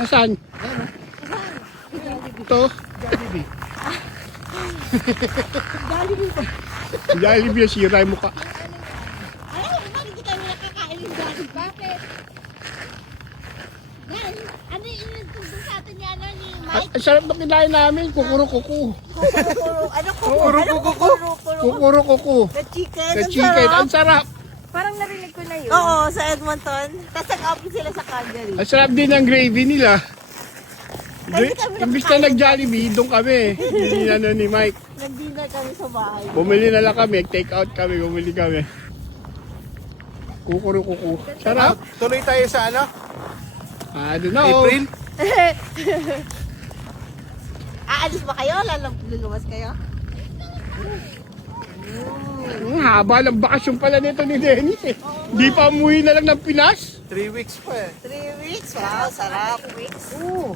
Asan? Ito. Jollibee. Jollibee pa. Jollibee, sira yung mukha. Ay, bakit hindi kami nakakain ng Jollibee? Bakit? Yan, ano yung inutugtog sa atin yan, ni Mike? Ang sarap na kinain namin. Kukuro-kuku. Kukuro, ano Kukuro-kuku. Kukuro-kuku. The chicken, The chicken. Ang sarap. Parang narinig ko na yun. Oo, sa Edmonton. Tapos nag-upload sila sa Calgary. Ang sarap din ng gravy nila. Kasi kami Imbis na nag-Jollibee, doon kami. Hindi na ni Mike. Nag-dinner kami sa bahay. Bumili na lang kami. Take out kami. Bumili kami. Kukuro-kuku. Sarap. Tuloy tayo sa ano? I don't know. April? Aalis ba kayo? Luluwas kayo? Ang haba ng bakasyon pala nito ni Dennis eh. Di pa umuwi na lang ng Pinas. 3 weeks pa eh. 3 weeks? Wow, sarap. 3 weeks? Oo.